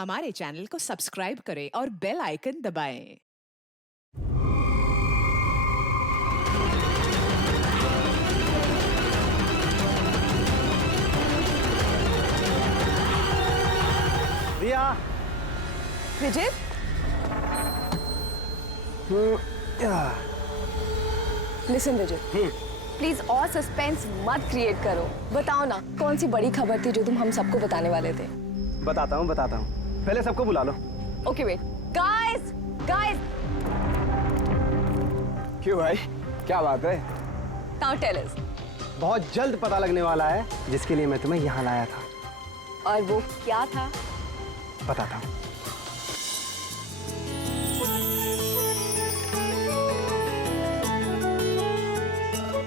हमारे चैनल को सब्सक्राइब करें और बेल आइकन दबाएं। रिया, विजय, लिसन विजय, प्लीज और सस्पेंस मत क्रिएट करो। बताओ ना, कौन सी बड़ी खबर थी जो तुम हम सबको बताने वाले थे? बताता हूँ। पहले सबको बुला लो। ओके वेट, गाइस, क्यों भाई, क्या बात है? Now tell us. बहुत जल्द पता लगने वाला है जिसके लिए मैं तुम्हें यहाँ लाया था। और वो क्या था? बताता हूँ।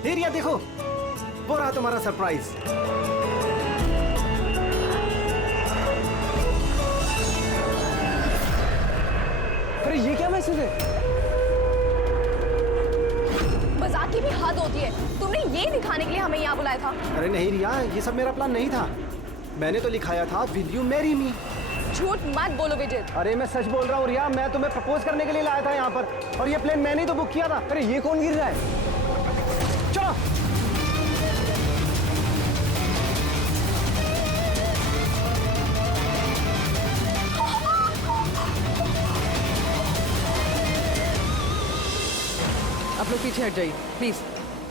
रिया देखो, वो रहा तुम्हारा सरप्राइज। अरे ये क्या मैसेज है? मजाक की भी हद होती है। तुमने ये दिखाने के लिए हमें यहाँ बुलाया था? अरे नहीं रिया, ये सब मेरा प्लान नहीं था। मैंने तो लिखाया था विल यू मैरी मी। झूठ मत बोलो विजय। अरे मैं सच बोल रहा हूँ रिया, मैं तुम्हें प्रपोज करने के लिए लाया था यहाँ पर, और ये प्लेन मैंने ही तो बुक किया था। अरे ये कौन गिर रहा है? चलो। आप लोग पीछे हट जाइए प्लीज,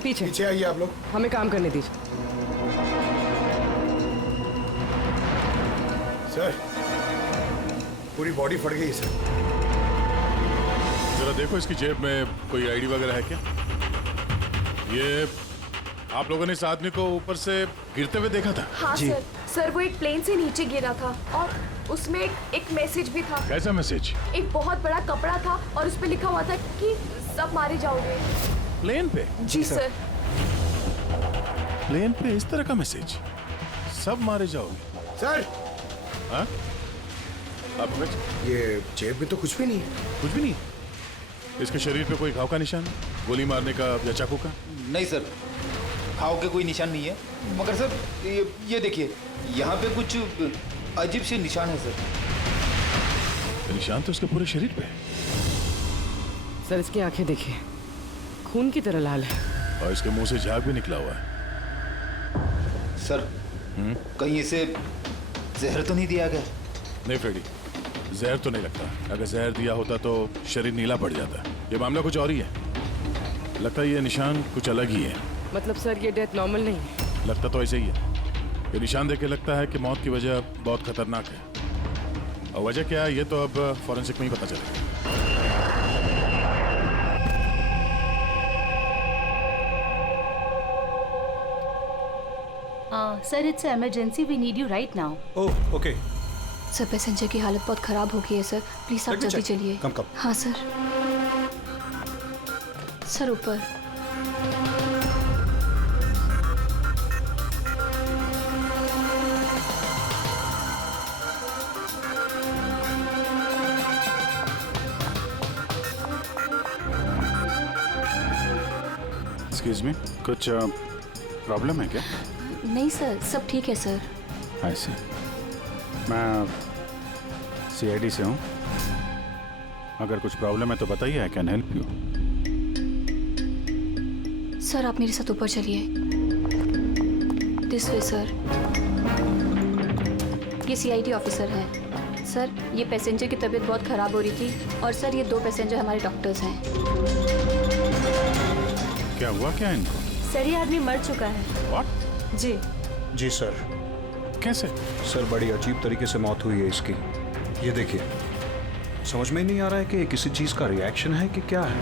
पीछे आइए आप लोग। हमें काम करने दीजिए। सर, पूरी बॉडी फट गई सर। जरा देखो इसकी जेब में कोई आईडी वगैरह है क्या? ये आप लोगों ने इस आदमी को ऊपर से गिरते हुए देखा था? हाँ सर, वो एक प्लेन से नीचे गिरा था और उसमें एक मैसेज भी था। कैसा मैसेज? एक बहुत बड़ा कपड़ा था और उस पे लिखा हुआ था कि सब मारे जाओगे। प्लेन पे? जी सर। प्लेन पे इस तरह का मैसेज? सब मारे जाओगे? सर, हाँ? आप ये जेब में तो कुछ भी नहीं है। कुछ भी नहीं? इसके शरीर पे कोई घाव का निशान, गोली मारने का या चाकू का? नहीं सर, घाव के कोई निशान नहीं है, मगर सर ये देखिए, यहाँ पे कुछ अजीब से निशान है सर। निशान तो उसके पूरे शरीर पे है। सर इसकी आंखें देखिए, खून की तरह लाल है। और इसके मुंह से झाग भी निकला हुआ है। सर, कहीं इसे जहर तो नहीं दिया गया? नहीं फ्रेडी, जहर तो नहीं लगता। अगर जहर दिया होता तो शरीर नीला पड़ जाता। ये मामला कुछ और ही है। लगता है ये निशान कुछ अलग ही है। मतलब सर ये डेथ नॉर्मल नहीं है? लगता तो ऐसे ही है। ये निशान देख के लगता है कि मौत की वजह बहुत खतरनाक है, और वजह क्या है ये तो अब फॉरेंसिक में ही पता चलेगा। Sir, it's emergency, we need you right now. Oh okay. Sir, passenger की हालत बहुत खराब हो गई है सर, प्लीज आप जल्दी चलिए। कम। हाँ सर। सर ऊपर। एक्सक्यूज मी, कुछ प्रॉब्लम है क्या? नहीं सर, सब ठीक है सर। ऐसे मैं सीआईडी से हूँ। अगर कुछ प्रॉब्लम है तो बताइए, I can help you. Sir आप मेरे साथ ऊपर चलिए। This way sir. ये सीआईडी ऑफिसर है। सर, ये पैसेंजर की तबीयत बहुत खराब हो रही थी, और सर ये 2 पैसेंजर हमारे डॉक्टर्स हैं। क्या हुआ क्या इनको? सर, ये आदमी मर चुका है। What? जी। जी सर। कैसे? सर, बड़ी अजीब तरीके से मौत हुई है इसकी। ये देखिए, समझ में नहीं आ रहा है कि किसी चीज का रिएक्शन है कि क्या है।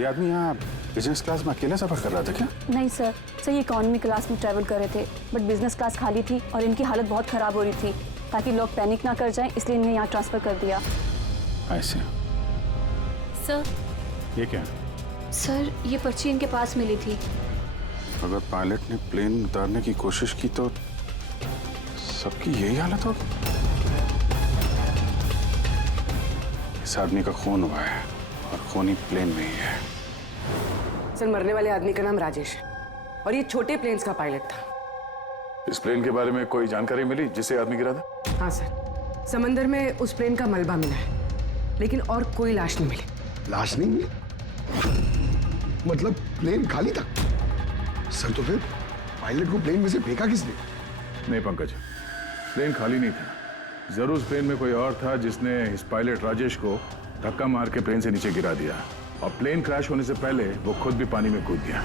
ये आदमी यहाँ बिजनेस क्लास में अकेले सफर कर रहा था क्या? नहीं सर, ये इकोनॉमी क्लास में ट्रैवल कर रहे थे, बट बिजनेस क्लास खाली थी और इनकी हालत बहुत खराब हो रही थी। ताकि लोग पैनिक ना कर जाएं, इसलिए इन्हें यहाँ ट्रांसफर कर दिया। ऐसे? सर, ये क्या? सर, ये पर्ची इनके पास मिली थी। अगर पायलट ने प्लेन उतारने की कोशिश की तो सबकी यही हालत होगी। इस आदमी का खून हुआ है और खून ही प्लेन में ही है। सर मरने वाले आदमी का नाम राजेश है और ये छोटे प्लेन्स का पायलट था। इस प्लेन के बारे में कोई जानकारी मिली जिससे आदमी गिरा था? हाँ सर, समंदर में उस प्लेन का मलबा मिला है, लेकिन और कोई लाश नहीं मिली। लाश नहीं मिली? मतलब प्लेन खाली था? सर तो फिर पायलट को प्लेन में से फेंका किसने? नहीं पंकज, प्लेन खाली नहीं था। जरूर उस प्लेन में कोई और था जिसने इस पायलट राजेश को धक्का मार के प्लेन से नीचे गिरा दिया, और प्लेन क्रैश होने से पहले वो खुद भी पानी में कूद गया।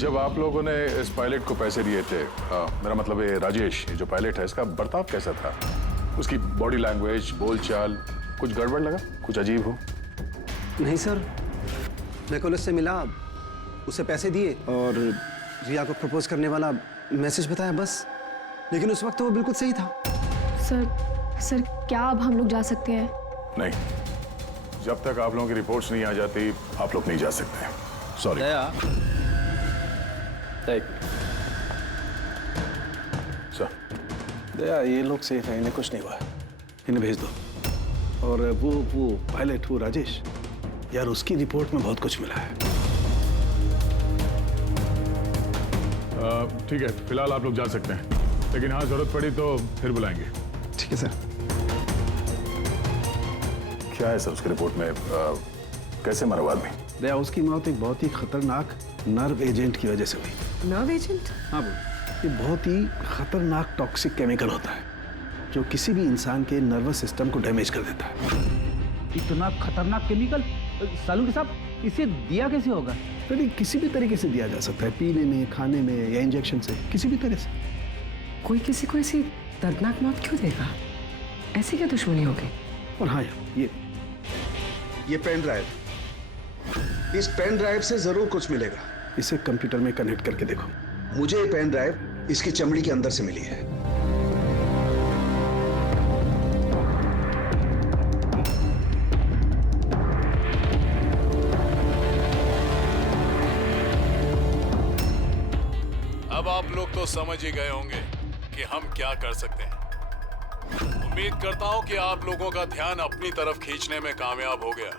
जब आप लोगों ने इस पायलट को पैसे दिए थे, मेरा मतलब ये राजेश जो पायलट है, इसका बर्ताव कैसा था? उसकी बॉडी लैंग्वेज, बोलचाल, कुछ गड़बड़ लगा? कुछ अजीब हो? नहीं सर, मैं कल उससे मिला, उसे पैसे दिए और रिया को प्रपोज करने वाला मैसेज बताया बस। लेकिन उस वक्त तो वो बिल्कुल सही था। सर क्या अब हम लोग जा सकते हैं? नहीं, जब तक आप लोगों की रिपोर्ट्स नहीं आ जाती आप लोग नहीं जा सकते। सॉरी। सर, दया, ये लोग सेफ हैं, इन्हें कुछ नहीं हुआ, इन्हें भेज दो। और वो पायलट, वो राजेश, यार उसकी रिपोर्ट में बहुत कुछ मिला है। ठीक है, फिलहाल आप लोग जा सकते हैं, लेकिन हाँ जरूरत पड़ी तो फिर बुलाएंगे। ठीक है सर। क्या है सर उसकी रिपोर्ट में? कैसे मरा वो आदमी? दया, उसकी मौत एक बहुत ही खतरनाक नर्व एजेंट की वजह से हुई। Nerve agent? हाँ बोल। ये बहुत ही खतरनाक टॉक्सिक केमिकल होता है जो किसी भी इंसान के नर्वस सिस्टम को डैमेज कर देता है। इतना खतरनाक केमिकल सालू साहब, इसे दिया कैसे होगा? तो किसी भी तरीके से दिया जा सकता है, पीने में, खाने में या इंजेक्शन से, किसी भी तरह से। कोई किसी को ऐसी दर्दनाक मौत क्यों देगा? ऐसी क्या दुश्मनी होगी? और हाँ यार, ये पेन ड्राइव, इस पेन ड्राइव से जरूर कुछ मिलेगा। इसे कंप्यूटर में कनेक्ट करके देखो। मुझे ये पेन ड्राइव इसकी चमड़ी के अंदर से मिली है। अब आप लोग तो समझ ही गए होंगे कि हम क्या कर सकते हैं। उम्मीद करता हूं कि आप लोगों का ध्यान अपनी तरफ खींचने में कामयाब हो गया।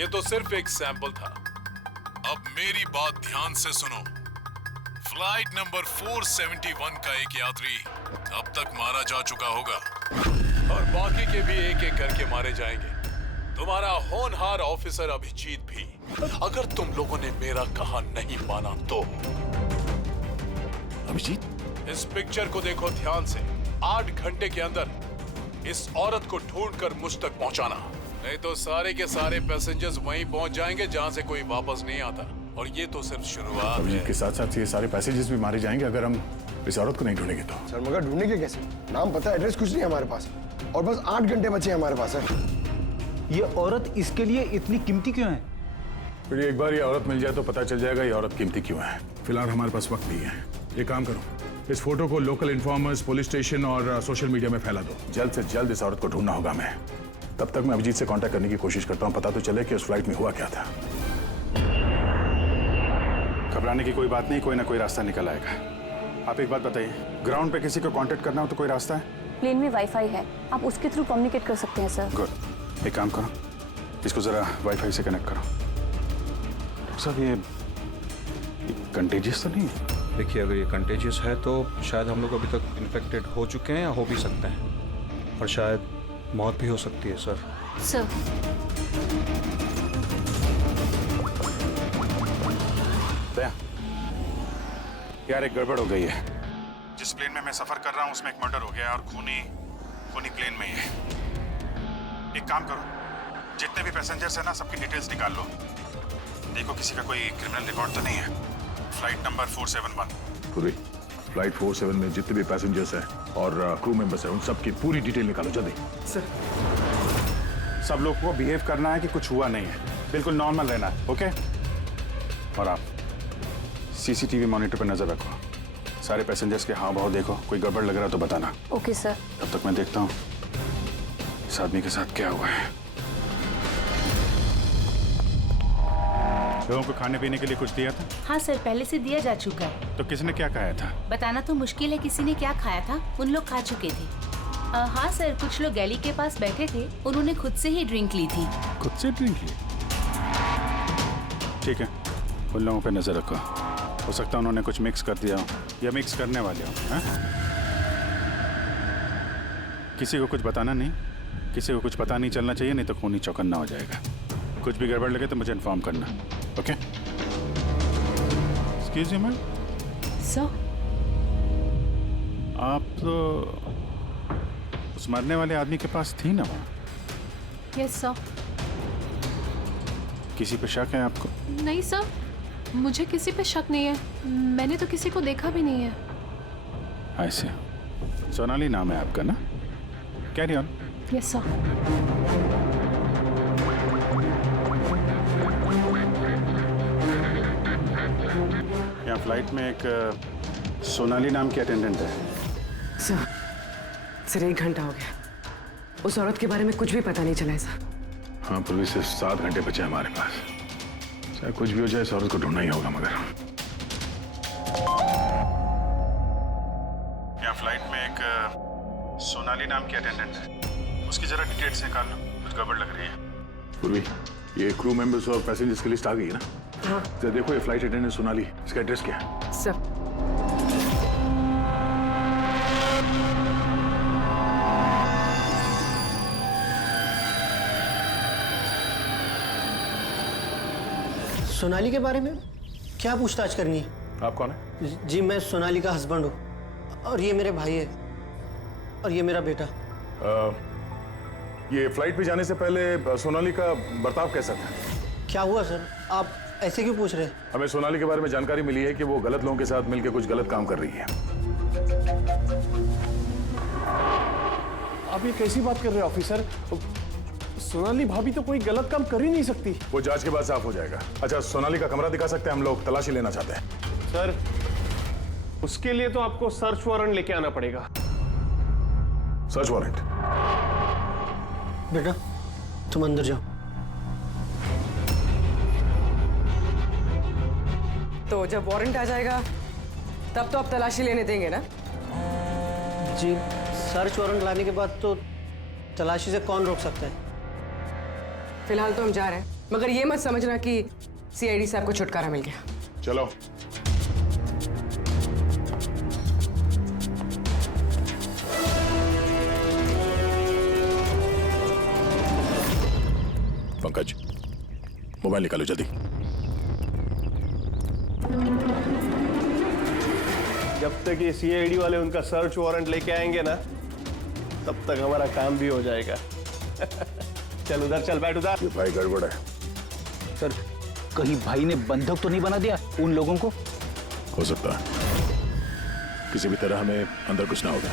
ये तो सिर्फ एक सैंपल था। अब मेरी बात ध्यान से सुनो। फ्लाइट नंबर 471 का एक यात्री अब तक मारा जा चुका होगा, और बाकी के भी एक एक करके मारे जाएंगे। तुम्हारा होनहार ऑफिसर अभिजीत भी। अगर तुम लोगों ने मेरा कहा नहीं माना तो। अभिजीत, इस पिक्चर को देखो ध्यान से। 8 घंटे के अंदर इस औरत को ढूंढकर मुझ तक पहुंचाना, नहीं तो सारे के सारे पैसेंजर्स वहीं पहुंच जाएंगे जहां से कोई वापस नहीं आता। और ये तो सिर्फ शुरुआत है। के साथ साथ ये सारे पैसेंजर्स भी मारे जाएंगे अगर हम इस औरत को नहीं ढूंढेंगे तो। सर मगर ढूंढेंगे कैसे? नाम पता, एड्रेस कुछ नहीं है हमारे पास, और बस 8 घंटे बचे हैं हमारे पास। है ये औरत इसके लिए इतनी कीमती क्यों है? फिर एक बार ये औरत मिल जाए तो पता चल जाएगा ये औरत कीमती क्यों है। फिलहाल हमारे पास वक्त नहीं है। एक काम करो, इस फोटो को लोकल इन्फॉर्मर्स, पुलिस स्टेशन और सोशल मीडिया में फैला दो। जल्द से जल्द इस औरत को ढूंढना होगा हमें। तब तक मैं अभिजीत से कांटेक्ट करने की कोशिश करता हूं, पता तो चले कि उस फ्लाइट में हुआ क्या था। घबराने की कोई बात नहीं, कोई ना कोई रास्ता निकल आएगा। आप एक बात बताइए, ग्राउंड पे किसी को कांटेक्ट करना हो तो कोई रास्ता है? प्लेन में वाईफाई है, आप उसके थ्रू कम्युनिकेट कर सकते हैं सर। गुड, एक काम करो, इसको जरा वाईफाई से कनेक्ट करो। सब ये कंटेजियस तो नहीं है? देखिए, अगर ये कंटेजियस है तो शायद हम लोग अभी तक इन्फेक्टेड हो चुके हैं या हो भी सकते हैं, और शायद मौत भी हो सकती है सर। सर, यार एक गड़बड़ हो गई है। जिस प्लेन में मैं सफर कर रहा हूँ उसमें एक मर्डर हो गया, और खूनी प्लेन में ही है। एक काम करो, जितने भी पैसेंजर्स हैं ना, सबकी डिटेल्स निकाल लो। देखो किसी का कोई क्रिमिनल रिकॉर्ड तो नहीं है। फ्लाइट नंबर 471 पूरी फ्लाइट 47 में जितने भी पैसेंजर्स हैं और क्रू मेंबर्स हैं, उन सबकी पूरी डिटेल निकालो जल्दी। सर, सब लोग को बिहेव करना है कि कुछ हुआ नहीं है, बिल्कुल नॉर्मल रहना है, ओके? और आप सीसीटीवी मॉनिटर पर नजर रखो, सारे पैसेंजर्स के हाव भाव देखो, कोई गड़बड़ लग रहा तो बताना। Okay sir. तब तक मैं देखता हूँ इस आदमी के साथ क्या हुआ है। लोगों को खाने पीने के लिए कुछ दिया था? हाँ सर, पहले से दिया जा चुका है। तो किसने क्या खाया था? बताना तो मुश्किल है किसी ने क्या खाया था, उन लोग खा चुके थे। हाँ सर, कुछ लोग गैली के पास बैठे थे, उन्होंने खुद से ही ड्रिंक ली थी। खुद से ड्रिंक ली? ठीक है, उन लोगों पे नजर रखो, हो सकता है उन्होंने कुछ मिक्स कर दिया हो या मिक्स करने वाले हो। हाँ? किसी को कुछ बताना नहीं, किसी को कुछ पता नहीं चलना चाहिए, नहीं तो खूनी चौकन्ना हो जाएगा। कुछ भी गड़बड़ लगे तो मुझे इन्फॉर्म करना, okay? Excuse me ma'am, sir आप तो उस मरने वाले आदमी के पास थी ना वहाँ? Yes sir. किसी पे शक है आपको? नहीं सर, मुझे किसी पे शक नहीं है, मैंने तो किसी को देखा भी नहीं है। ऐसे सोनाली नाम है आपका ना? Carry on. Yes sir. यहाँ फ्लाइट में एक सोनाली नाम की अटेंडेंट है। सर 1 घंटा हो गया, उस औरत के बारे में कुछ भी पता नहीं चला है सर। हाँ, पूर्वी से 7 घंटे बचे हमारे पास। चाहे कुछ भी हो जाए, इस औरत को ढूंढना ही होगा। मगर यहाँ फ्लाइट में एक सोनाली नाम की अटेंडेंट है, उसकी जरा डिटेल्स निकाल लो, कुछ गड़बड़ लग रही है। पूर्वी, ये क्रू मेंबर्स और पैसेंजर्स की लिस्ट आ गई है ना? हाँ। तो देखो, ये फ्लाइट अटेंडेंट सोनाली, इसका एड्रेस क्या है? सर सोनाली के बारे में क्या पूछताछ करनी है? आप कौन है? जी, मैं सोनाली का हस्बैंड हूँ, और ये मेरे भाई है, और ये मेरा बेटा। ये फ्लाइट पे जाने से पहले सोनाली का बर्ताव कैसा था? क्या हुआ सर, आप ऐसे क्यों पूछ रहे हैं? हमें सोनाली के बारे में जानकारी मिली है कि वो गलत लोगों के साथ मिलकर कुछ गलत काम कर रही है। आप ये कैसी बात कर रहे हैं ऑफिसर? सोनाली भाभी तो कोई गलत काम कर ही नहीं सकती। वो जांच के बाद साफ हो जाएगा। अच्छा, सोनाली का कमरा दिखा सकते हैं? हम लोग तलाशी लेना चाहते हैं। सर, उसके लिए तो आपको सर्च वारंट लेके आना पड़ेगा। Search warrant? बेटा तुम अंदर जाओ। तो जब वारंट आ जाएगा तब तो आप तलाशी लेने देंगे ना? जी, सर्च वारंट लाने के बाद तो तलाशी से कौन रोक सकता है? फिलहाल तो हम जा रहे हैं, मगर ये मत समझना कि सीआईडी साहब को छुटकारा मिल गया। चलो। पंकज, मोबाइल निकालो जल्दी। जब तक ये सीआईडी वाले उनका सर्च वारंट लेके आएंगे ना, तब तक हमारा काम भी हो जाएगा। चल उधर, चल बैठ उधर। ये भाई गड़बड़ है। सर, कहीं भाई ने बंधक तो नहीं बना दिया उन लोगों को? हो सकता है, किसी भी तरह हमें अंदर घुसना होगा।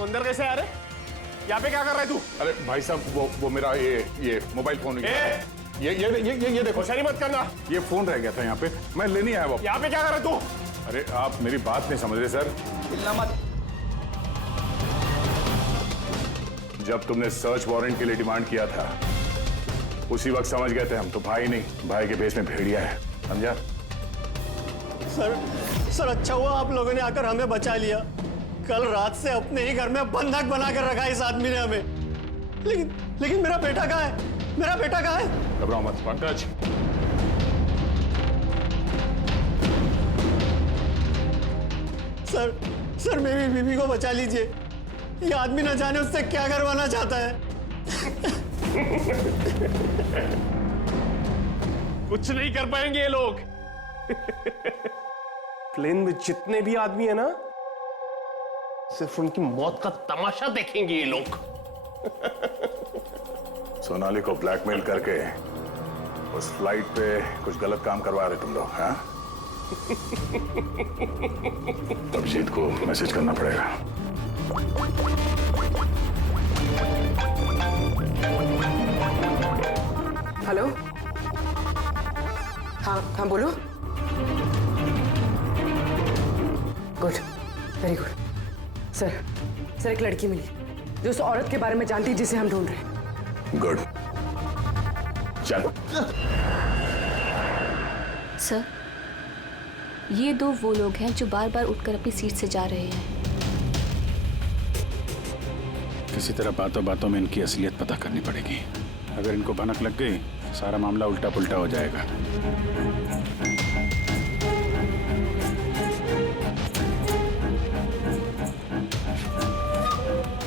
अंदर कैसे आ रहे? यहाँ पे क्या कर रहा है तू? अरे भाई साहब, वो मेरा ये मोबाइल फोन ये देखो। होशियारी मत करना। ये फोन रह गया था यहाँ पे, मैं लेने आया वो। यहाँ पे क्या कर रहा है तू? अरे आप मेरी बात नहीं समझ रहे सर। हिलना मत। जब तुमने सर्च वारंट के लिए डिमांड किया था, उसी वक्त समझ गए थे हम तो भाई नहीं, भाई के भेष में भेड़िया है, समझा? सर अच्छा हुआ आप लोगों ने आकर हमें बचा लिया। कल रात से अपने ही घर में बंधक बनाकर रखा इस आदमी ने हमें। लेकिन मेरा बेटा कहाँ है? मेरा बेटा कहाँ है? घबराओ मत पंकज। सर मेरी बीवी को बचा लीजिए। ये आदमी न जाने उससे क्या करवाना चाहता है। कुछ नहीं कर पाएंगे ये लोग। प्लेन में जितने भी आदमी है ना, सिर्फ उनकी मौत का तमाशा देखेंगे ये लोग। सोनाली को ब्लैकमेल करके उस फ्लाइट पे कुछ गलत काम करवा रहे तुम लोग, हाँ? अभिजीत को मैसेज करना पड़ेगा। हेलो, हाँ बोलो। Good, very good. सर एक लड़की मिली जो उस औरत के बारे में जानती जिसे हम ढूंढ रहे हैं। गुड, चल। सर, ये दो वो लोग हैं जो बार बार उठकर अपनी सीट से जा रहे हैं। किसी तरह बातों बातों में इनकी असलियत पता करनी पड़ेगी। अगर इनको भनक लग गई, सारा मामला उल्टा पुल्टा हो जाएगा।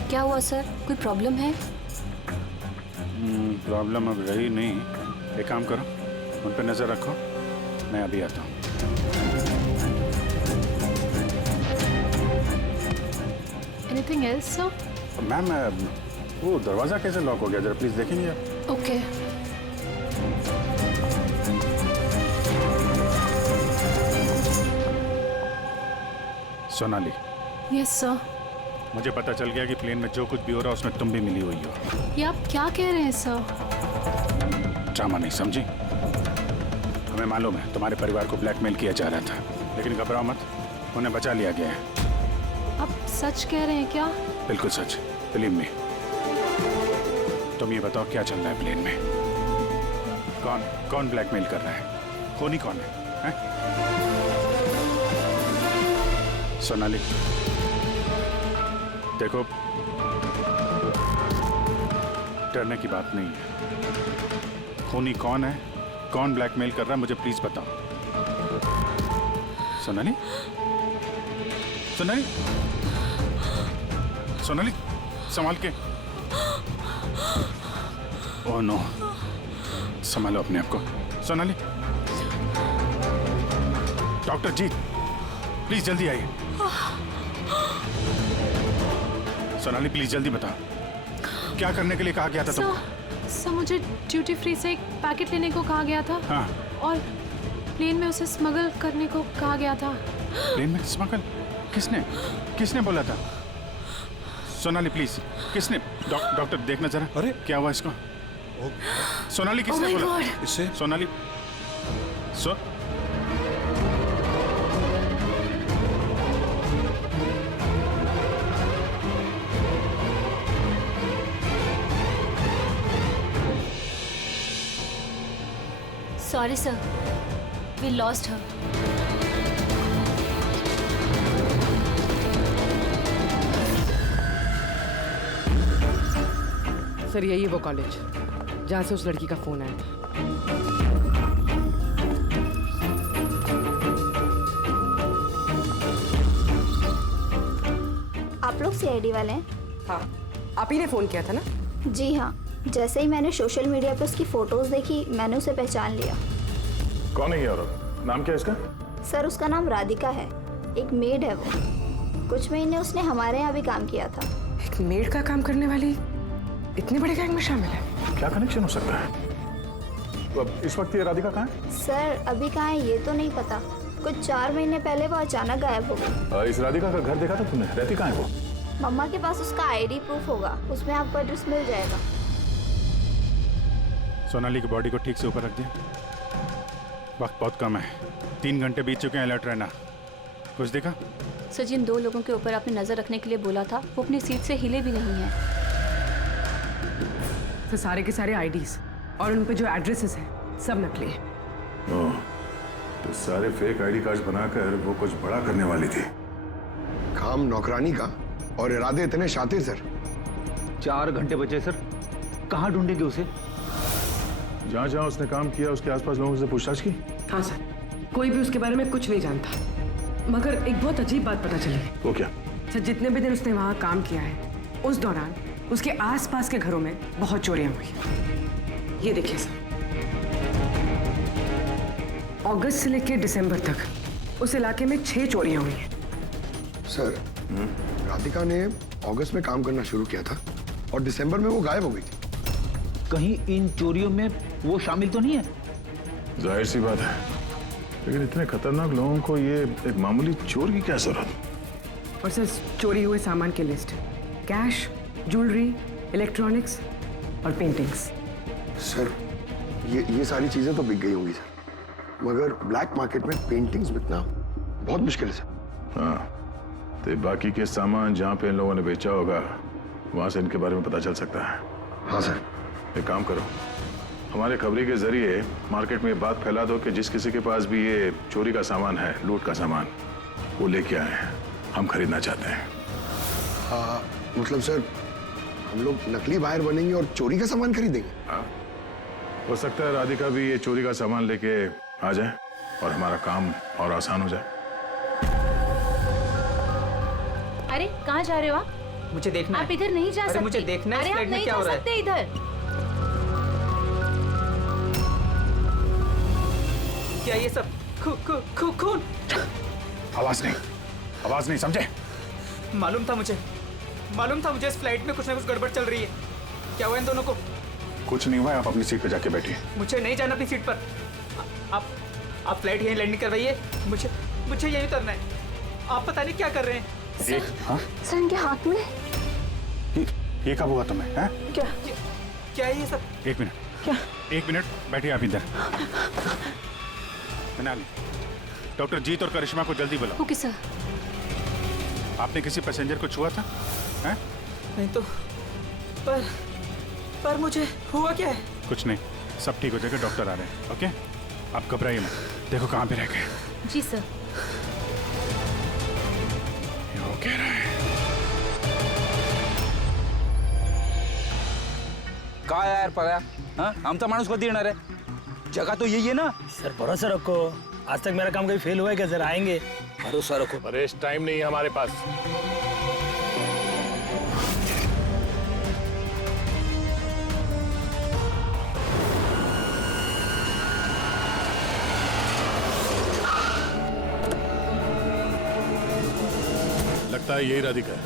क्या हुआ सर, कोई प्रॉब्लम है? प्रॉब्लम अब रही नहीं। एक काम करो, उन पर नजर रखो, मैं अभी आता हूँ। Anything else, sir? मैम, वो दरवाजा कैसे लॉक हो गया, जरा प्लीज देखेंगे आप? Okay. सोनाली। Yes, sir. मुझे पता चल गया कि प्लेन में जो कुछ भी हो रहा है उसमें तुम भी मिली हुई हो। ये आप क्या कह रहे हैं सर? ड्रामा नहीं समझी? हमें मालूम है तुम्हारे परिवार को ब्लैकमेल किया जा रहा था, लेकिन घबराओ मत, उन्हें बचा लिया गया है। आप सच कह रहे हैं क्या? बिल्कुल सच, फिल्म में। तुम ये बताओ क्या चल रहा है प्लेन में? कौन ब्लैकमेल कर रहा है? खूनी कौन है? सोनाली, देखो, डरने की बात नहीं है। खूनी कौन है, कौन ब्लैकमेल कर रहा है, मुझे प्लीज बताओ। सोनाली, सोनाली, सोनाली, संभाल के। ओह नो, संभालो अपने आप को। सोनाली, डॉक्टर जी प्लीज जल्दी आइए। सोनाली प्लीज जल्दी बताओ, क्या करने के लिए कहा गया था तुमको? सर, मुझे ड्यूटी फ्री से एक पैकेट लेने को कहा गया था। हाँ। और प्लेन में उसे स्मगल करने को कहा गया था। प्लेन में स्मगल? किसने बोला था? सोनाली प्लीज, किसने? डॉक्टर देखना जरा। अरे क्या हुआ इसको? सोनाली किसने बोला? इससे Sonali Sorry, sir. We lost her. Sir, यही है वो कॉलेज जहाँ से उस लड़की का फोन आया था। आप लोग सीआईडी वाले हैं? हाँ, आप ही ने फोन किया था ना? जी हाँ, जैसे ही मैंने सोशल मीडिया पर उसकी फोटोज देखी, मैंने उसे पहचान लिया। कौन है ये औरत? नाम क्या है इसका? सर, उसका नाम राधिका है, एक मेड है वो। कुछ महीने उसने हमारे यहाँ भी काम किया था। एक मेड का काम करने वाली इतने बड़े गैंग में शामिल है? क्या कनेक्शन हो सकता है? तो अब इस वक्त ये राधिका कहाँ है? सर, अभी कहाँ है ये तो नहीं पता। कुछ 4 महीने पहले वो अचानक गायब हो गई। इस राधिका का घर देखा था तुमने? रहती कहाँ है वो? मम्मा के पास उसका आईडी प्रूफ होगा, उसमें आपको एड्रेस मिल जाएगा। सोनाली की बॉडी को ठीक से ऊपर रख दिया। वक्त बहुत कम है, 3 घंटे बीत चुके हैं, अलर्ट रहना। कुछ देखा? सर, जिन 2 लोगों के ऊपर आपने नजर रखने के लिए बोला था, वो अपनी सीट से हिले भी नहीं है। तो सारे के सारे आईडीज और उन पे जो एड्रेसेस हैं, सब नकली हैं। ओह, तो सारे फेक आईडी कार्ड बनाकर वो कुछ बड़ा करने वाली थी। काम नौकरानी का और इरादे इतने शातिर सर। 4 घंटे बचे सर, कहाँ ढूंढेंगे उसे? जहाँ जहाँ उसने काम किया उसके आसपास लोगों से पूछताछ की? हाँ सर, कोई भी उसके बारे में कुछ नहीं जानता। मगर एक बहुत अजीब बात पता चली। वो क्या? सर, जितने भी दिन उसने वहाँ काम किया है, उस दौरान उसके आसपास के घरों में बहुत चोरियां हुई। ये देखिए सर, अगस्त से लेकर दिसंबर तक उस इलाके में 6 चोरियां हुई हैं। सर, राधिका ने अगस्त में काम करना शुरू किया था और दिसंबर में वो गायब हो गई थी। कहीं इन चोरियों में वो शामिल तो नहीं है? जाहिर सी बात है, लेकिन इतने खतरनाक लोगों को ये एक मामूली चोर की क्या जरूरत? और सर, चोरी हुए सामान की लिस्ट, कैश, ज्वेलरी, इलेक्ट्रॉनिक्स और पेंटिंग्स। सर, ये सारी चीजें तो बिक गई होंगी सर, मगर ब्लैक मार्केट में पेंटिंग्स बिकना बहुत मुश्किल है सर। हाँ, तो बाकी के सामान जहाँ पे इन लोगों ने बेचा होगा वहां से इनके बारे में पता चल सकता है। हाँ सर। एक काम करो, हमारे खबरी के जरिए मार्केट में बात फैला दो कि जिस किसी के पास भी ये चोरी का सामान है, लूट का सामान, वो लेके आए हैं, हम खरीदना चाहते हैं। हाँ, मतलब सर, हम लोग नकली बायर बनेंगे और चोरी का सामान खरीदेंगे? हाँ, हो सकता है राधिका भी ये चोरी का सामान लेके आ जाए और हमारा काम और आसान हो जाए। अरे कहाँ जा रहे हो आप? मुझे देखना आप इधर नहीं जा सकते। मुझे देखना है अरे आप नहीं जा सकते इधर। क्या ये सब खून? आवाज नहीं, समझे? मालूम था मुझे इस फ्लाइट में कुछ ना कुछ गड़बड़ चल रही है। क्या हुआ इन दोनों को? कुछ नहीं हुआ, आप अपनी सीट पे जाके बैठिए। मुझे नहीं जाना अपनी सीट पर। आप फ्लाइट यहीं लैंडिंग करवाइए, मुझे यहीं उतरना है। आप पता नहीं क्या कर रहे हैं। सर, इनके हाथ में ये कब हुआ तुम्हें? हैं? क्या है ये सब? एक मिनट बैठिए आप इधर। मनाली, डॉक्टर जीत और करिश्मा को जल्दी बुलाओ। Okay sir. आपने किसी पैसेंजर को छुआ था? हैं? नहीं तो पर मुझे हुआ क्या है? कुछ नहीं, सब ठीक हो जाएगा, डॉक्टर आ रहे हैं। ओके, आप घबराइए मत। देखो कहाँ पे रह गए। जी सर। वो कह रहा है काय यार पगया, हाँ? आमचा माणूस कधी येणार आहे? जगह तो यही है ना सर। भरोसा रखो, आज तक मेरा काम कभी फेल हुआ है क्या सर? आएंगे, भरोसा रखो। परेश, टाइम नहीं है हमारे पास। लगता है यही राधिका है।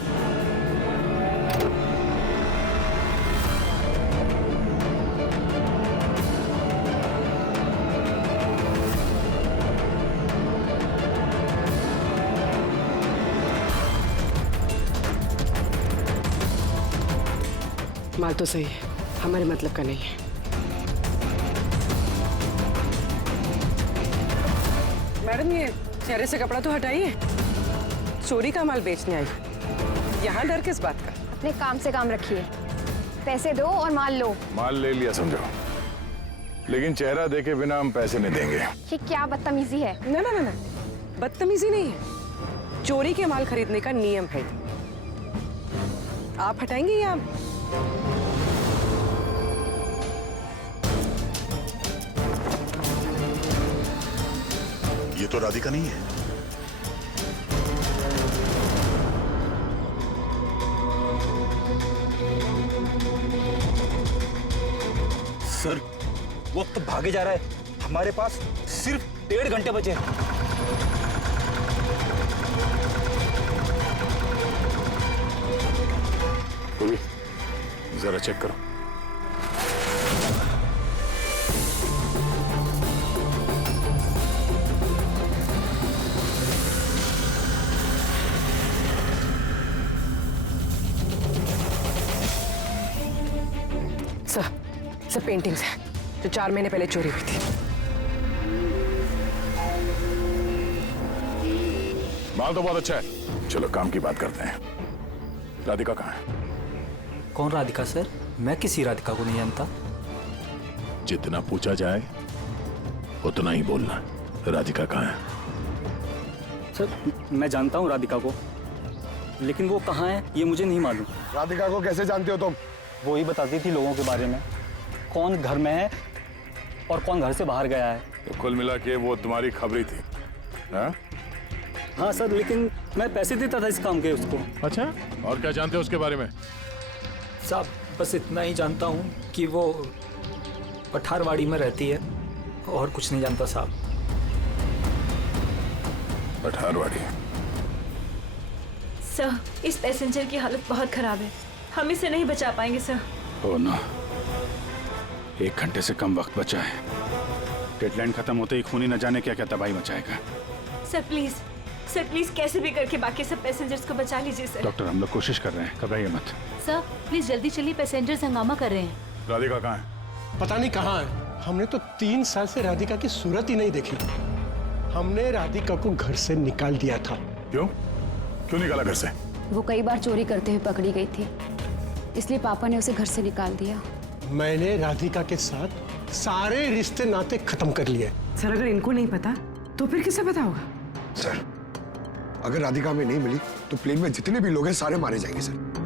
माल तो सही है, हमारे मतलब का नहीं है। मैडम, ये चेहरे से कपड़ा तो हटाइए। चोरी का माल बेचने आई, यहाँ डर किस बात का? अपने काम से काम रखिए। पैसे दो और माल लो। माल ले लिया समझो, लेकिन चेहरा देखे बिना हम पैसे नहीं देंगे। ये क्या बदतमीजी है? ना, बदतमीजी नहीं है, चोरी के माल खरीदने का नियम है। आप हटाएंगे या ये तो राधिका नहीं है। सर, वक्त भागे जा रहा है, हमारे पास सिर्फ 1.5 घंटे बचे हैं। जरा चेक करो। सब पेंटिंग्स हैं जो 4 महीने पहले चोरी हुई थी। माल तो बहुत अच्छा है, चलो काम की बात करते हैं। राधिका कहाँ है? कौन राधिका सर? मैं किसी राधिका को नहीं जानता। जितना पूछा जाए उतना ही बोलना। राधिका कहाँ है? सर, मैं जानता हूँ राधिका को, लेकिन वो कहाँ है ये मुझे नहीं मालूम। राधिका को कैसे जानते हो तुम? वो ही बताती थी लोगों के बारे में, कौन घर में है और कौन घर से बाहर गया है। तो कुल मिला के वो तुम्हारी खबरी थी? हाँ सर, लेकिन मैं पैसे देता था इस काम के उसको। अच्छा, और क्या जानते हो उसके बारे में? साहब बस इतना ही जानता हूँ कि वो पठारवाड़ी में रहती है, और कुछ नहीं जानता साहब। पठारवाड़ी? सर, इस पैसेंजर की हालत बहुत खराब है, हम इसे नहीं बचा पाएंगे सर। ओ नो, 1 घंटे से कम वक्त बचा है। डेडलाइन खत्म होते ही खूनी न जाने क्या क्या तबाही मचाएगा। सर प्लीज कैसे भी करके बाकी सब पैसेंजर्स को बचा लीजिए सर। डॉक्टर, हम लोग कोशिश कर रहे हैं, घबराइए मत। सर प्लीज जल्दी चलिए, पैसेंजर्स हंगामा कर रहे हैं। राधिका कहाँ है? पता नहीं कहाँ है। हमने तो 3 साल से राधिका की सूरत ही नहीं देखी। हमने राधिका को घर से निकाल दिया था। क्यों निकाला घर से? वो कई बार चोरी करते हुए पकड़ी गई थी, इसलिए पापा ने उसे घर से निकाल दिया। मैंने राधिका के साथ सारे रिश्ते नाते खत्म कर लिए। सर, अगर इनको नहीं पता तो फिर किसे पता होगा? सर, अगर राधिका हमें नहीं मिली तो प्लेन में जितने भी लोग हैं सारे मारे जाएंगे सर।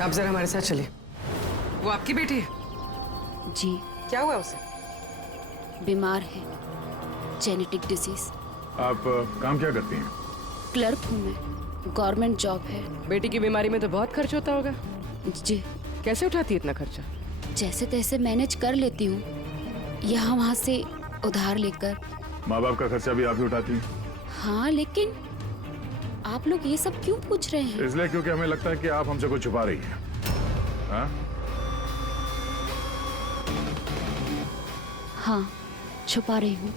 आप जरा हमारे साथ चलिए। वो आपकी बेटी है? जी। क्या हुआ उसे? बीमार है, जेनेटिक डिजीज। आप काम क्या करती हैं? क्लर्क हूँ मैं, गवर्नमेंट जॉब है। बेटी की बीमारी में तो बहुत खर्च होता होगा। जी। कैसे उठाती है इतना खर्चा? जैसे तैसे मैनेज कर लेती हूँ, यहाँ वहाँ से उधार लेकर। माँ बाप का खर्चा भी आप ही उठाती हैं? हाँ, लेकिन आप लोग ये सब क्यों पूछ रहे हैं? इसलिए क्योंकि हमें लगता है कि आप हमसे कुछ छुपा रही हैं। हाँ, छुपा रही हूँ।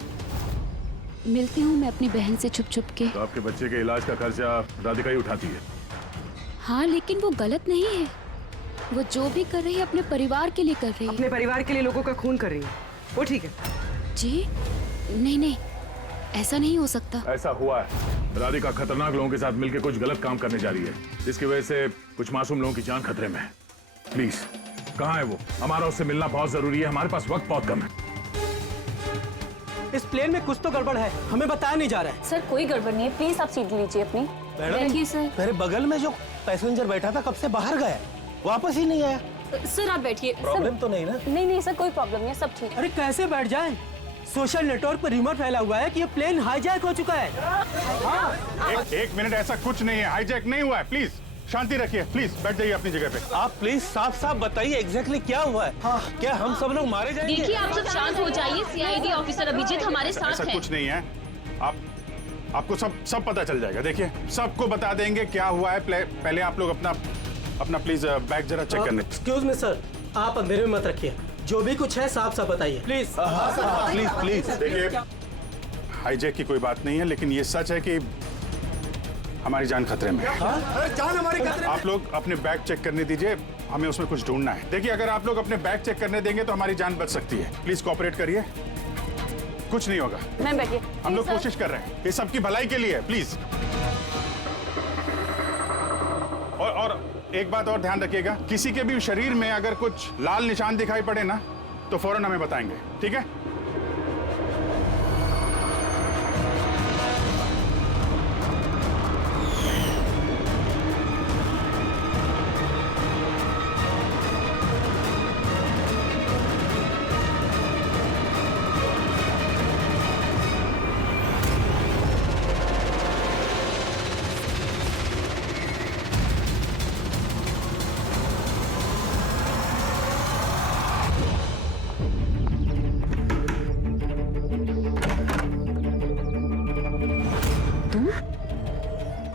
मिलती हूँ मैं अपनी बहन से छुप छुप के। तो आपके बच्चे के इलाज का खर्चा राधिका ही उठाती है? हाँ, लेकिन वो गलत नहीं है। वो जो भी कर रही है अपने परिवार के लिए कर रही है। अपने परिवार के लिए लोगों का खून कर रही है, वो ठीक है? जी नहीं, ऐसा नहीं हो सकता। ऐसा हुआ है। राधिका खतरनाक लोगों के साथ मिलकर कुछ गलत काम करने जा रही है, जिसकी वजह से कुछ मासूम लोगों की जान खतरे में है। प्लीज, कहाँ है वो? हमारा उससे मिलना बहुत जरूरी है, हमारे पास वक्त बहुत कम है। इस प्लेन में कुछ तो गड़बड़ है, हमें बताया नहीं जा रहा है। सर, कोई गड़बड़ नहीं है, प्लीज आप सीट लीजिए अपनी। मैडम, सर, मेरे बगल में जो पैसेंजर बैठा था कब से बाहर गया, वापस ही नहीं आया। सर आप बैठिए। प्रॉब्लम तो नहीं ना? नहीं सर, कोई प्रॉब्लम नहीं है, सब ठीक। अरे कैसे बैठ जाए? सोशल नेटवर्क पर रूमर फैला हुआ है कि ये प्लेन हाईजैक हो चुका है। हाँ। एक मिनट, ऐसा कुछ नहीं है, हाईजैक नहीं हुआ है। प्लीज शांति रखिए, प्लीज बैठ जाइए अपनी जगह पे। आप प्लीज साफ बताइए एग्जैक्टली क्या हुआ है। हाँ, क्या हम सब लोग मारे जाएंगे? देखिए, आप सब शांत हो जाइए। सीआईडी ऑफिसर अभिजीत हमारे साथ ऐसा है। कुछ नहीं है, आपको सब पता चल जाएगा। देखिए, सबको बता देंगे क्या हुआ है। पहले आप लोग अपना प्लीज बैग जरा चेक करने। एक्सक्यूज मी सर, आप अंधेरे में मत रखिए, जो भी कुछ है साफ बताइए प्लीज। प्लीज देखिए, हाईजैक की कोई बात नहीं है, लेकिन ये सच है कि हमारी जान खतरे में है। जान हमारी खतरे में? आप लोग अपने बैग चेक करने दीजिए, हमें उसमें कुछ ढूंढना है। देखिए, अगर आप लोग अपने बैग चेक करने देंगे तो हमारी जान बच सकती है। प्लीज कोऑपरेट करिए, कुछ नहीं होगा। मैम बैठिए। हम लोग कोशिश कर रहे हैं, ये सबकी भलाई के लिए है, प्लीज। और एक बात और ध्यान रखिएगा, किसी के भी शरीर में अगर कुछ लाल निशान दिखाई पड़े ना तो फौरन हमें बताएंगे, ठीक है?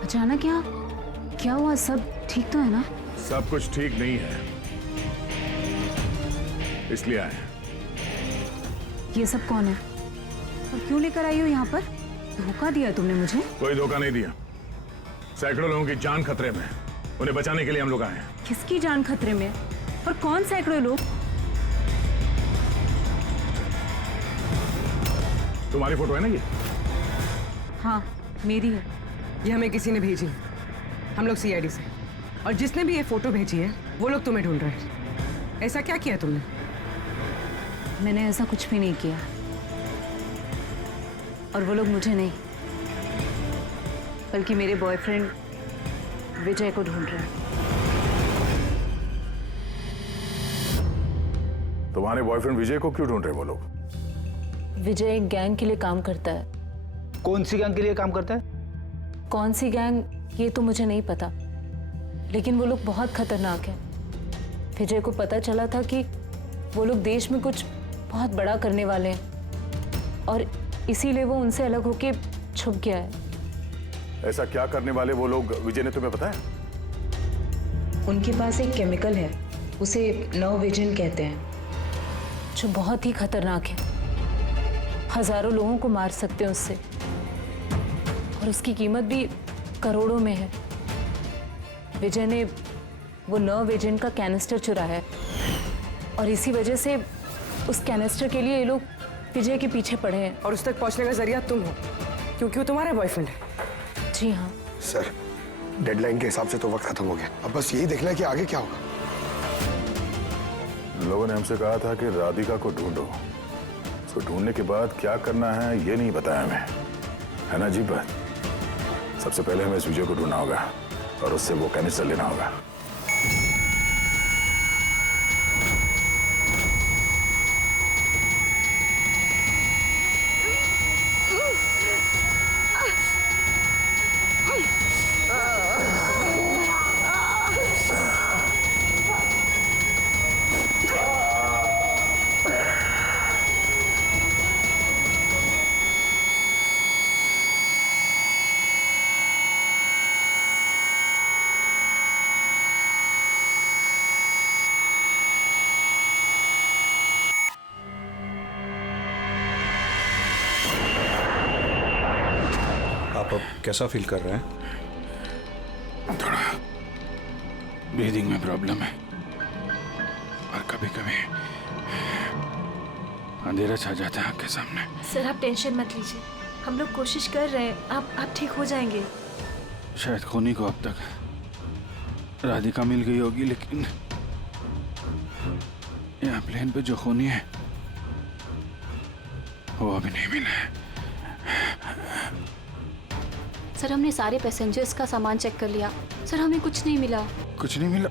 अचानक क्या हुआ? सब ठीक तो है ना? सब कुछ ठीक नहीं है, इसलिए आए हैं। ये सब कौन है और क्यों लेकर आई हो यहाँ पर? धोखा दिया तुमने मुझे। कोई धोखा नहीं दिया, सैकड़ों लोगों की जान खतरे में, उन्हें बचाने के लिए हम लोग आए हैं। किसकी जान खतरे में और कौन सैकड़ों लोग? तुम्हारी फोटो है ना ये? हाँ, मेरी है। ये हमें किसी ने भेजी, हम लोग सीआईडी से, और जिसने भी ये फोटो भेजी है वो लोग तुम्हें ढूंढ रहे हैं। ऐसा क्या किया तुमने? मैंने ऐसा कुछ भी नहीं किया, और वो लोग मुझे नहीं बल्कि मेरे बॉयफ्रेंड विजय को ढूंढ रहे हैं। तुम्हारे बॉयफ्रेंड विजय को क्यों ढूंढ रहे वो लोग? विजय एक गैंग के लिए काम करता है। कौन सी गैंग के लिए काम करता है? कौन सी गैंग ये तो मुझे नहीं पता, लेकिन वो लोग बहुत खतरनाक हैं। विजय को पता चला था कि वो लोग देश में कुछ बहुत बड़ा करने वाले हैं और इसीलिए वो उनसे अलग होके छुप गया है। ऐसा क्या करने वाले वो लोग विजय ने तुम्हें बताया? उनके पास एक केमिकल है, उसे नव विजन कहते हैं, जो बहुत ही खतरनाक है। हजारों लोगों को मार सकते हैं उससे और उसकी कीमत भी करोड़ों में है। विजय ने वो नव विजन का कैनिस्टर चुराया है और इसी वजह से उस कैनिस्टर के लिए ये लोग विजय के पीछे पड़े हैं। और उस तक पहुंचने का जरिया तुम हो, क्योंकि वो तुम्हारा बॉयफ्रेंड है। जी हाँ सर, डेडलाइन के हिसाब से तो वक्त खत्म हो गया। अब बस यही देखना है कि आगे क्या होगा। लोगों ने हमसे कहा था कि राधिका को ढूंढो। उसको ढूंढने के बाद क्या करना है ये नहीं बताया हमें, है ना जी बात? सबसे पहले हमें इस विजय को ढूंढना होगा और उससे वो कैनिस्टर लेना होगा। आप अब कैसा फील कर रहे हैं? थोड़ा ब्रीदिंग में प्रॉब्लम है और कभी कभी अंधेरा छा जाता है आँख के सामने। सर आप टेंशन मत लीजिए, हम लोग कोशिश कर रहे हैं, आप ठीक हो जाएंगे। शायद खूनी को अब तक राधिका मिल गई होगी, लेकिन यहाँ प्लेन पे जो खूनी है वो अभी नहीं मिला है। सर हमने सारे पैसेंजर्स का सामान चेक कर लिया, सर हमें कुछ नहीं मिला। कुछ नहीं मिला?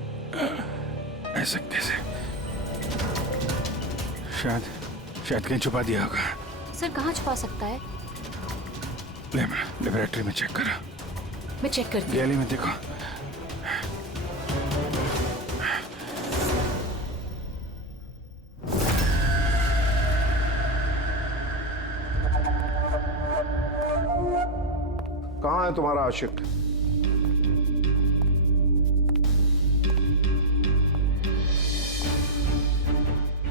ऐसा कैसे? शायद कहीं छुपा दिया होगा। सर कहाँ छुपा सकता है? लेबोरेटरी में चेक करो। मैं चेक करती हूँ। गैली में देखो। कहाँ है तुम्हारा आशिक?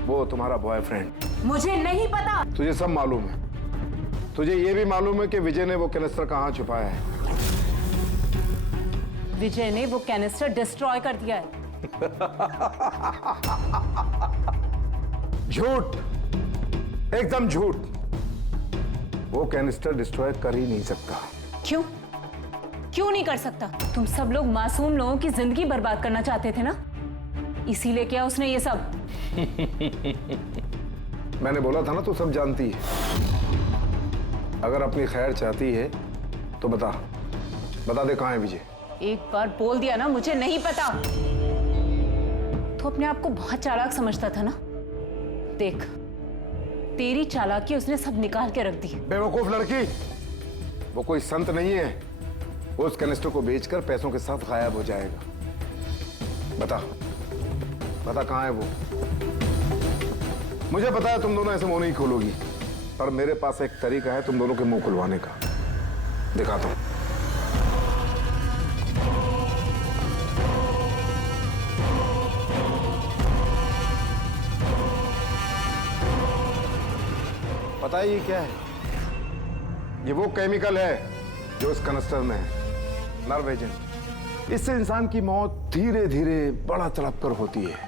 वो तुम्हारा बॉयफ्रेंड। मुझे नहीं पता। तुझे सब मालूम है। तुझे ये भी मालूम है कि विजय ने वो कैनिस्टर कहाँ छुपाया है। विजय ने वो कैनिस्टर डिस्ट्रॉय कर दिया है। झूठ, एकदम झूठ। वो कैनिस्टर डिस्ट्रॉय कर ही नहीं सकता। क्यों नहीं कर सकता? तुम सब लोग मासूम लोगों की जिंदगी बर्बाद करना चाहते थे ना, इसीलिए किया उसने ये सब। मैंने बोला था ना, तू सब जानती है। अगर अपनी खैर चाहती है तो बता दे कहाँ है विजय। एक बार बोल दिया ना मुझे नहीं पता, तो अपने आप को बहुत चालाक समझता था ना। देख, तेरी चालाकी उसने सब निकाल के रख दी। बेवकूफ लड़की, वो कोई संत नहीं है। वो उस कैनिस्टर को बेचकर पैसों के साथ गायब हो जाएगा। बता कहाँ है वो। मुझे पता है तुम दोनों ऐसे मुंह नहीं खोलोगी, पर मेरे पास एक तरीका है तुम दोनों के मुंह खुलवाने का। दिखाता हूं। पता है ये क्या है? ये वो केमिकल है जो इस कनिस्टर में है, नर्व एजेंट। इससे इंसान की मौत धीरे धीरे बड़ा तड़प कर होती है।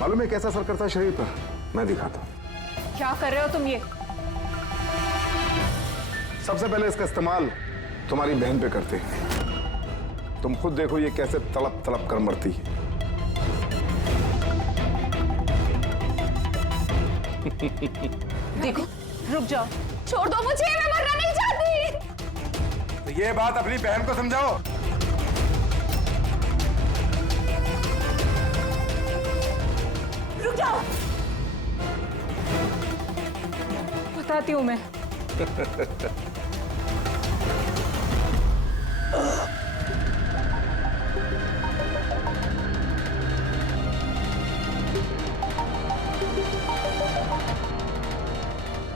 मालूम है कैसा असर करता है शरीर पर? मैं दिखाता हूं। क्या कर रहे हो तुम ये? सबसे पहले इसका इस्तेमाल तुम्हारी बहन पे करते हैं। तुम खुद देखो ये कैसे तड़प तड़प कर मरती है। देखो, रुक जाओ, छोड़ दो मुझे, मैं मरना नहीं चाहती। तो ये बात अपनी बहन को समझाओ। रुक जाओ। बताती हूँ मैं।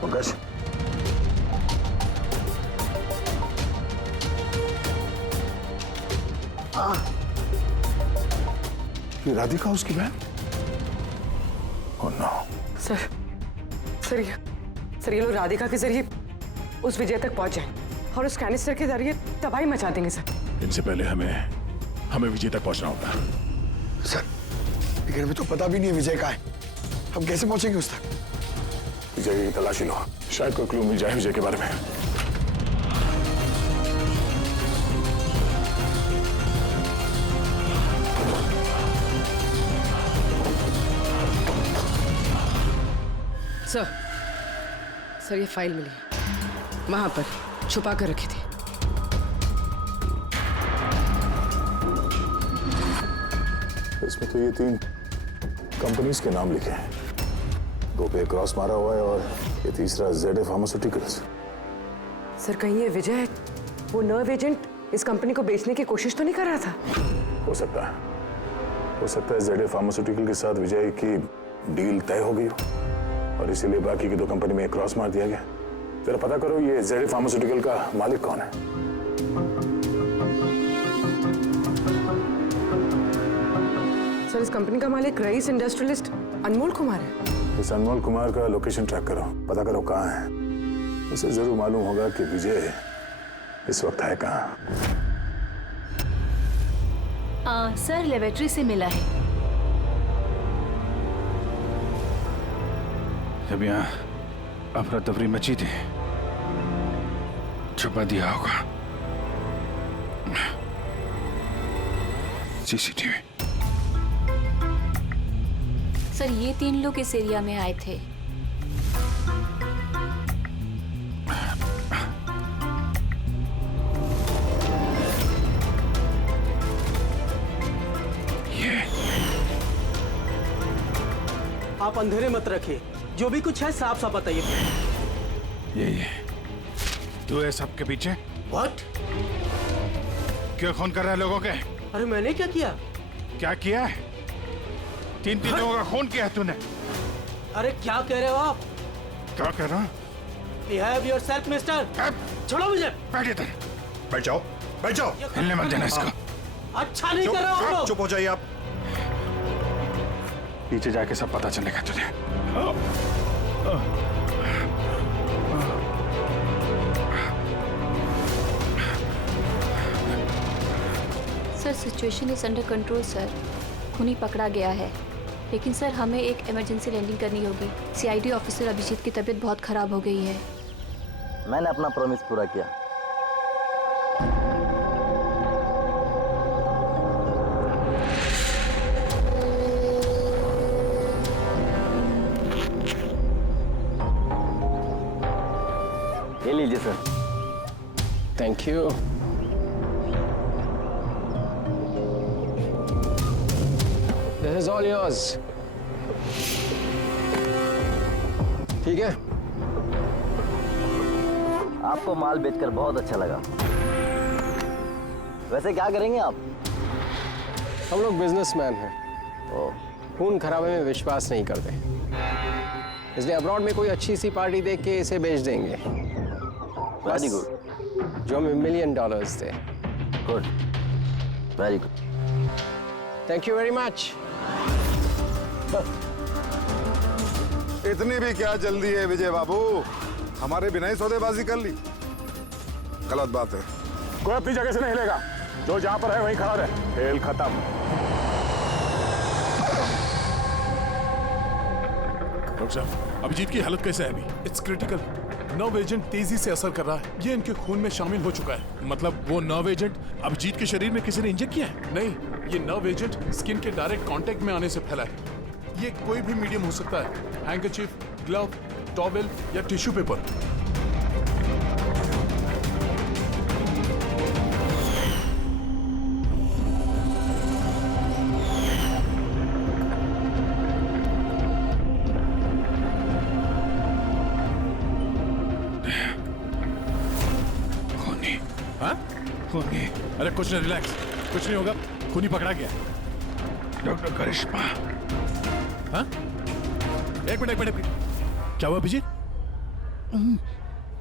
पंकज, ये राधिका उसकी बहन? Oh no. सर ये लोग राधिका के जरिए उस विजय तक पहुंच जाए और उस कैनिस्टर के जरिए तबाही मचा देंगे सर। इनसे पहले हमें विजय तक पहुंचना होगा। सर, लेकिन हमें तो पता भी नहीं है विजय कहाँ है। हम कैसे पहुंचेंगे उस तक? विजय की तलाशी लो, शायद कोई क्लू मिल जाए विजय के बारे में। सर ये फाइल मिली, वहां पर छुपा कर रखी थी। इसमें तो ये 3 कंपनीज के नाम लिखे हैं, 2 पे क्रॉस मारा हुआ है और ये तीसरा ZA फार्मास्यूटिकल्स। सर कहीं ये विजय वो नर्व एजेंट इस कंपनी को बेचने की कोशिश तो नहीं कर रहा था? हो सकता है ZA फार्मास्यूटिकल के साथ विजय की डील तय हो गई हो और इसीलिए बाकी की 2 कंपनी में क्रॉस मार दिया गया। जरा पता करो ये ZA फार्मास्यूटिकल का मालिक कौन है। सर इस कंपनी का मालिक रईस इंडस्ट्रियलिस्ट अनमोल कुमार है। इस अनमोल कुमार का लोकेशन ट्रैक करो, पता करो कहाँ है। उसे जरूर मालूम होगा कि विजय इस वक्त है कहाँ। सर लेबोरेटरी से मिला है। जब यहाँ अफरा तफरी मची थी, छुपा दिया होगा CCTV। सर ये 3 लोग इस एरिया में आए थे। आप अंधेरे मत रखिए, जो भी कुछ है साफ साफ बताइए। ये तू है सबके पीछे? What? क्यों खून कर रहा है लोगों के? अरे मैंने क्या किया? क्या किया है? 3 लोगों का खून किया है तूने। अरे क्या कह रहे हो आप? क्या कह रहा? Behave yourself, mister. छोड़ो मुझे। बैठ इधर। बैठ जाओ। हिलने मत देना इसको। अच्छा नहीं कर रहे हो आप लोग। चुप हो जाइए आप। पीछे जाके सब पता चलेगा तुझे। Sir situation is under control sir. खूनी पकड़ा गया है, लेकिन सर हमें एक इमरजेंसी लैंडिंग करनी होगी। CID ऑफिसर अभिजीत की तबीयत बहुत खराब हो गई है। मैंने अपना प्रॉमिस पूरा किया। ये लीजिए sir. Thank you. This is all yours. ठीक है? आपको माल बेचकर बहुत अच्छा लगा। वैसे क्या करेंगे आप? हम लोग बिजनेसमैन हैं। खून खराबे में विश्वास नहीं करते, इसलिए अब्रॉड में कोई अच्छी सी पार्टी देख के इसे बेच देंगे। Very good. जो हमें $1 मिलियन थे। Good, very good. Thank you very much. इतनी भी क्या जल्दी है विजय बाबू? हमारे बिना ही सौदेबाजी कर ली। गलत बात है। कोई अपनी जगह से नहीं हिलेगा, जो जहां पर है वहीं खड़ा रहे। खेल खत्म। डॉक्टर साहब, अभिजीत की हालत कैसे है अभी? It's critical. नर्व एजेंट तेजी से असर कर रहा है। ये इनके खून में शामिल हो चुका है। मतलब वो नर्व एजेंट अभिजीत के शरीर में किसी ने इंजेक्ट किया है? नहीं, ये नर्व एजेंट स्किन के डायरेक्ट कांटेक्ट में आने से फैला है। ये कोई भी मीडियम हो सकता है, हैंकरचीफ, ग्लव, टॉवेल या टिश्यू पेपर। खूनी। अरे कुछ नहीं, रिलैक्स, कुछ नहीं होगा, खूनी पकड़ा गया। डॉक्टर करिश्मा। हाँ, एक मिनट, क्या हुआ अभिजीत?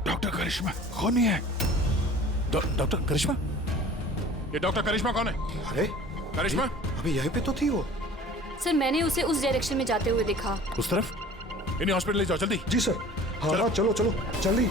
डॉक्टर करिश्मा खूनी है। डॉक्टर करिश्मा? ये डॉक्टर करिश्मा कौन है? अरे करिश्मा अभी यहीं पे तो थी वो। सर मैंने उसे उस डायरेक्शन में जाते हुए देखा। उस तरफ? इन्हें हॉस्पिटल ले जाओ जल्दी। जी सर। हाँ, चलो जल्दी।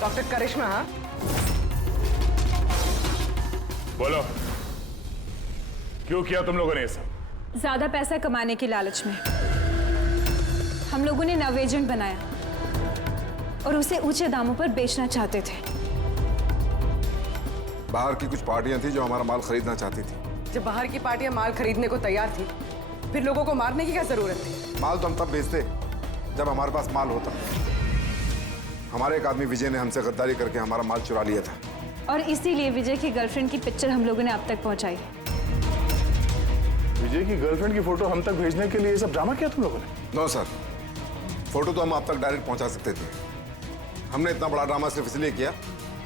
डॉक्टर करिश्मा। हाँ, बोलो, क्यों किया तुम लोगों ने ये सब? ज्यादा पैसा कमाने की लालच में हम लोगों ने नव एजेंट बनाया और उसे ऊंचे दामों पर बेचना चाहते थे। बाहर की कुछ पार्टियां थी जो हमारा माल खरीदना चाहती थी। जब बाहर की पार्टियां माल खरीदने को तैयार थी, फिर लोगों को मारने की क्या जरूरत थी? माल तो हम तब बेचते जब हमारे पास माल होता। हमारे एक आदमी विजय ने हमसे गद्दारी करके हमारा माल चुरा लिया था, और इसीलिए विजय की गर्लफ्रेंड की पिक्चर हम लोगों ने अब तक पहुंचाई। विजय की गर्लफ्रेंड की फोटो हम तक भेजने के लिए ये सब ड्रामा किया तुम लोगों ने? नो सर, फोटो तो हम आप तक डायरेक्ट पहुंचा सकते थे। हमने इतना बड़ा ड्रामा सिर्फ इसलिए किया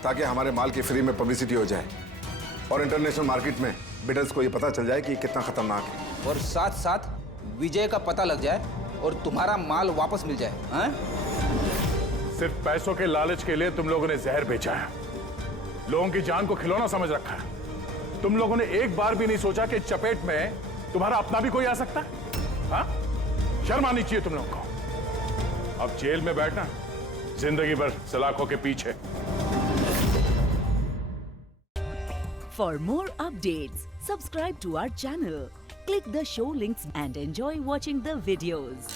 ताकि हमारे माल की फ्री में पब्लिसिटी हो जाए और इंटरनेशनल मार्केट में बिडर्स को ये पता चल जाए कि कितना खतरनाक है, और साथ साथ विजय का पता लग जाए और तुम्हारा माल वापस मिल जाए। हाँ? सिर्फ पैसों के लालच के लिए तुम लोगों ने जहर बेचा है, लोगों की जान को खिलौना समझ रखा है। तुम लोगों ने एक बार भी नहीं सोचा कि चपेट में तुम्हारा अपना भी कोई आ सकता है। हाँ? शर्म आनी चाहिए तुम लोगों को। अब जेल में बैठना जिंदगी भर सलाखों के पीछे। For more updates, subscribe to our channel, click the show links and enjoy watching the videos.